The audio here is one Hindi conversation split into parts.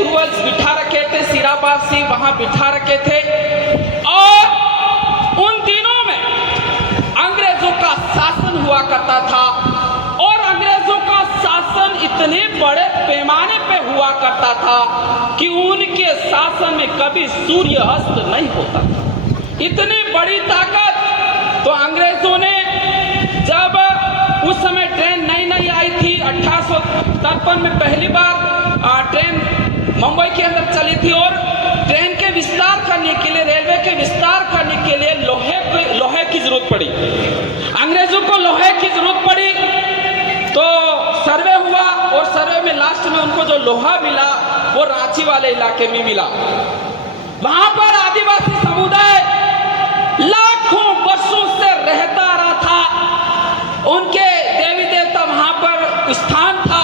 पूर्वज बिठा रखे थे, सिराबासी वहां बिठा रखे थे। और उन दिनों में अंग्रेजों का शासन हुआ करता था और अंग्रेजों का शासन इतने बड़े पैमाने पे हुआ करता था कि उनके शासन में कभी सूर्य अस्त नहीं होता था। इतनी बड़ी ताकत। तो अंग्रेजों ने जब उस समय ट्रेन नई आई थी, 1853 में पहली बार ट्रेन मुंबई के अंदर चली थी और ट्रेन के विस्तार करने के लिए, रेलवे के विस्तार करने के लिए लोहे की जरूरत पड़ी। अंग्रेजों को लोहे की जरूरत पड़ी तो सर्वे हुआ और सर्वे में लास्ट में उनको जो लोहा मिला वो रांची वाले इलाके में मिला। वहां पर आदिवासी समुदाय लाखों वर्षों से रहता रहा था, उनके देवी देवता वहां पर स्थान था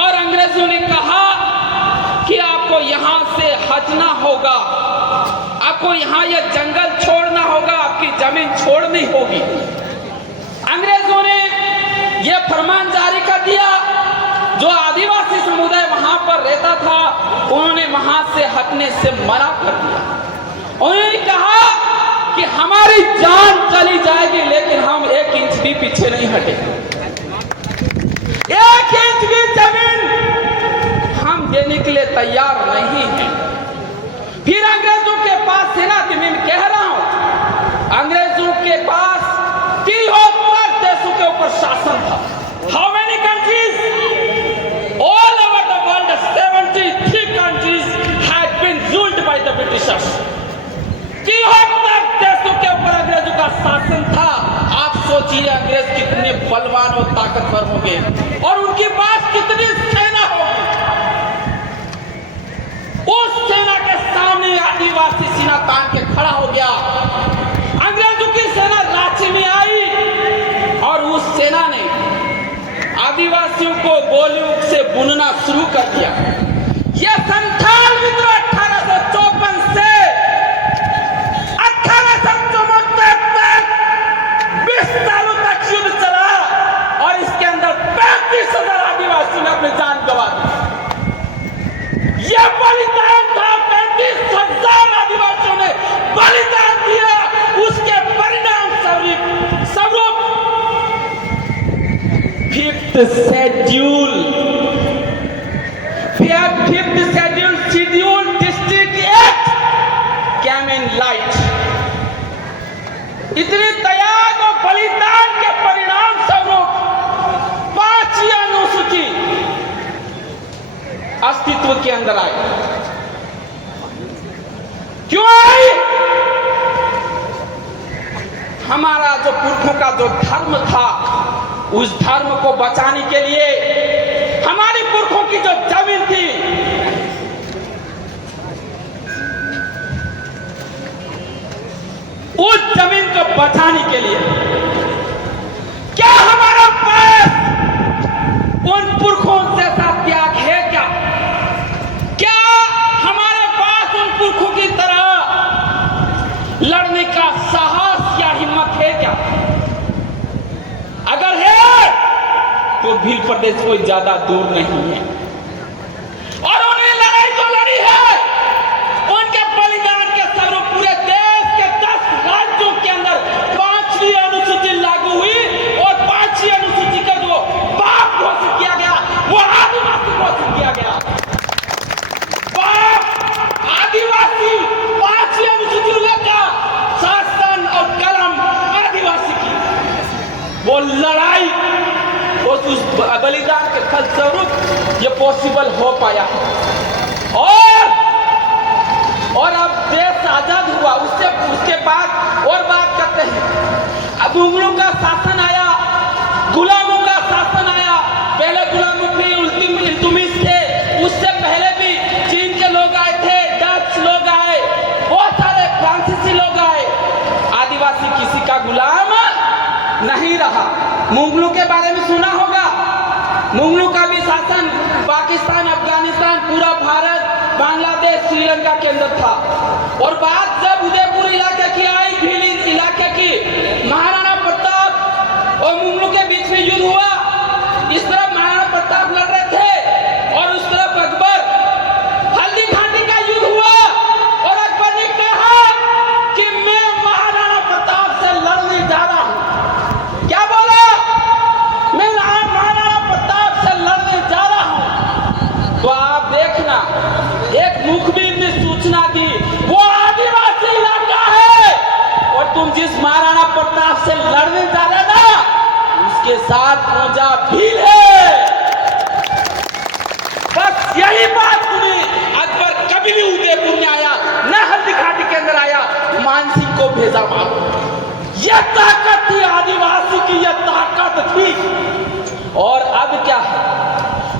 और अंग्रेजों ने कहा कि आपको यहां से हटना होगा, आपको यहां यह जंगल छोड़ना होगा, आपकी जमीन छोड़नी होगी। अंग्रेजों ने यह फरमान जारी कर दिया। जो आदिवासी समुदाय वहां पर रहता था उन्होंने वहां से हटने से मना कर दिया। उन्होंने कहा कि हमारी जान चली जाएगी लेकिन हम 1 इंच भी पीछे नहीं हटेंगे, 1 इंच भी जमीन हम देने के लिए तैयार नहीं हैं। फिर अंग्रेजों के पास सेना थी, मैं कह रहा हूं अंग्रेजों के पास 73 देशों के ऊपर शासन था। How many countries? All over the world 73 countries had been ruled by the Britishers। 73 देशों के ऊपर अंग्रेजों का शासन था। आप सोचिए अंग्रेज कितने बलवान और ताकतवर होंगे और उनके पास कितनी सेना होगी। उस सेना के सामने आदिवासी सीना तान के खड़ा हो गया। अंग्रेजों की सेना रांची में आई और उस सेना ने आदिवासियों को गोलियों से बुनना शुरू कर दिया। यह संथाल विद्रोह 1854 से 1874 तक 20 सालों तक युद्ध चला और इसके अंदर 35,000 आदिवासियों ने अपनी जान गंवा दी। यह बलिदान था, 35,000 आदिवासियों ने बलिदान दिया। उसके परिणाम स्वरूप 5th schedule district act came in light। इतने त्याग और बलिदान के परिणाम स्वरूप 5वीं अनुसूची अस्तित्व के अंदर आई। क्यों आई? हमारा जो पुरखों का जो धर्म था उस धर्म को बचाने के लिए हमारे पुरखों की जो जमीन थी उस जमीन को बचाने के लिए क्या हमारा पास उन पुरखों जैसा त्याग है? क्या हमारे पास उन पुरखों की तरह लड़ने का साहस या हिम्मत है क्या? अगर है तो भील प्रदेश कोई ज्यादा दूर नहीं है और उन्हें लड़ाई जो लड़ी है उनके बलिदान के स्वरूप पूरे देश के 10 राज्यों के अंदर 5वीं अनुसूची लागू हुई और 5वीं अनुसूची का जो बाप घोषित किया गया वो आदिवासी घोषित किया गया। बाप आदिवासी, 5वीं अनुसूची लेकर शासन और कलम आदिवासी की वो लड़ाई उस बलिदान के फलस्वरूप ये पॉसिबल हो पाया। और अब देश आजाद हुआ उसके बाद और बात करते हैं। अब मुगलों का शासन आया, गुलामों का शासन आया। पहले गुलामों के इल्तुतमिश थे, उससे पहले भी चीन के लोग आए थे, डच लोग आए, बहुत सारे फ्रांसीसी लोग आए। आदिवासी किसी का गुलाम नहीं रहा। मुगलों के बारे में सुना होगा, मुगलों का भी शासन पाकिस्तान, अफगानिस्तान, पूरा भारत, बांग्लादेश, श्रीलंका के अंदर था। और बात जब उदयपुर इलाके की आई, भील इलाके की, महाराणा प्रताप और मुगलों के बीच में युद्ध हुआ। इस तरफ महाराणा प्रताप लड़ रहे थे और उस तरफ अकबर के साथ पूजा भील है। बस यही बात सुनी। अकबर कभी भी उदयपुर में आया न हल्दी घाटी के अंदर आया, मान सिंह को भेजा मारो। यह ताकत थी आदिवासी की, यह ताकत थी। और अब क्या है,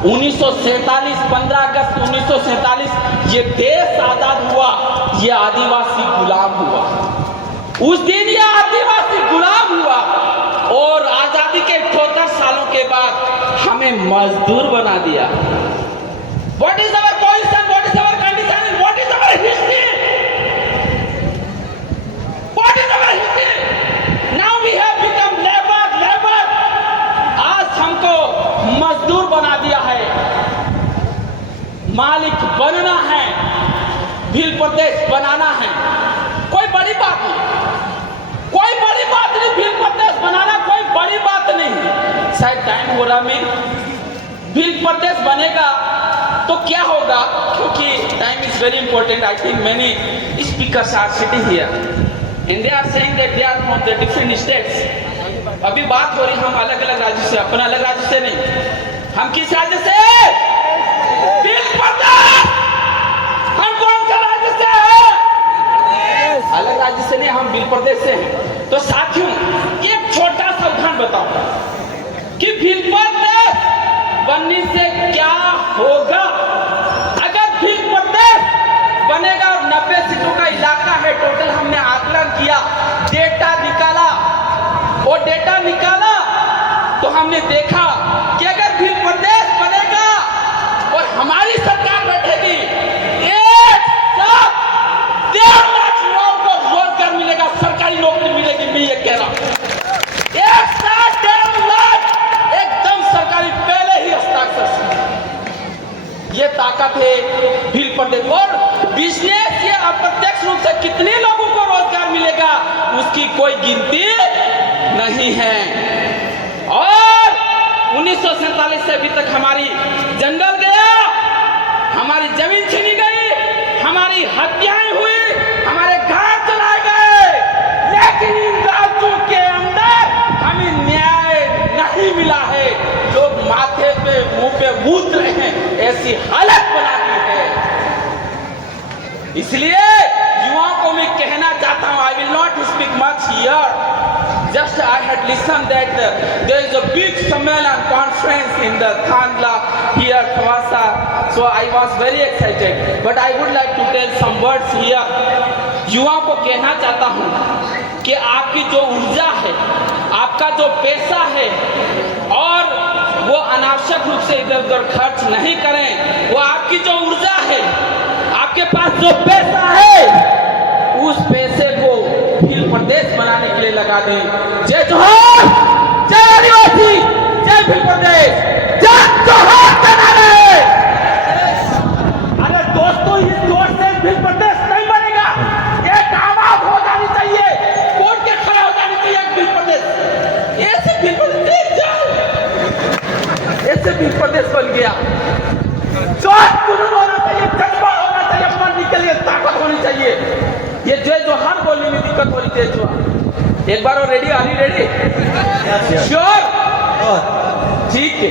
1947 15 अगस्त 1947 ये देश आजाद हुआ, ये आदिवासी गुलाम हुआ। उस दिन ये आदिवासी गुलाम हुआ और आजादी के 78 सालों के बाद हमें मजदूर बना दिया। What is our position? What is our condition? What is our history? What is our history? Now we have become labor. आज हमको मजदूर बना दिया है। मालिक बनना है, भील प्रदेश बनाना है। कोई बड़ी बात नहीं, कोई बड़ी बात नहीं। भील प्रदेश बनाना कोई बड़ी बात नहीं। शायद टाइम हो रहा में भील प्रदेश बनेगा तो क्या होगा, क्योंकि time is very important. I think many speakers are sitting here and they are saying that they are from the different states. अभी बात हो रही हम अलग अलग राज्य से, अपना अलग राज्य से नहीं। हम किस राज्य से? भील प्रदेश। हम कौन से राज्य से हैं? अलग राज्य से नहीं, हम भील प्रदेश से हैं। तो साथियों, एक छोटा सा उदाहरण बताऊं कि भील प्रदेश बनने से क्या होगा। अगर भील प्रदेश बनेगा और 90 सीटों का इलाका है टोटल, हमने आकलन किया, डेटा निकाला। वो डेटा निकाला तो हमने देखा कि अगर भील प्रदेश बनेगा और हमारी सरकार बैठेगी, 1.5 लाख युवाओं को रोजगार मिलेगा, सरकारी नौकरी मिलेगी। मैं ये कह रहा हूं 1.5 लाख एकदम सरकारी, पहले ही हस्ताक्षर। ये ताकत है भील प्रदेश। और बिजनेस, ये अप्रत्यक्ष रूप से कितने लोगों को रोजगार मिलेगा उसकी कोई गिनती नहीं है। और 1947 से अभी तक हमारी जंगल गया, हमारी जमीन छीनी गई, हमारी हत्याएं हुई, हमारे घर जलाए गए, लेकिन इन राज्यों के अंदर हमें न्याय नहीं मिला है। लोग माथे पे मुंह पे मूत रहे हैं, ऐसी हालत बना दी है। इसलिए युवाओं को मैं कहना चाहता हूं, I will not speak much here, just I had listened that there is a big Sammelan conference in the Khandla here, Khawasa, so I was very excited, but I would like to tell some words here. युवाओं को कहना चाहता हूं कि आपकी जो ऊर्जा है, आपका जो पैसा है, और वो अनावश्यक रूप से इधर उधर खर्च नहीं करें। वो आपकी जो ऊर्जा है, आपके पास जो पैसा है, उस पैसे को भील प्रदेश बनाने के लिए लगा दें। जय जोहार, जय आदिवासी, जय भील प्रदेश, जय जोहार का नारा है। अरे दोस्तों, इस जोर से भील प्रदेश नहीं बनेगा। एक आवाज हो जानी चाहिए, कोर्ट के खड़ा हो जानी चाहिए भील प्रदेश। ऐसे भील प्रदेश जाओ, ऐसे भील प्रदेश बन गया। जोश जुनून होना चाहिए, जज्बा होना चाहिए, मरने के लिए ताकत होनी चाहिए। ये जय जोहार बोलने में दिक्कत हो रही है। एक बार और रेडी, आनी रेडी, श्योर, ठीक है।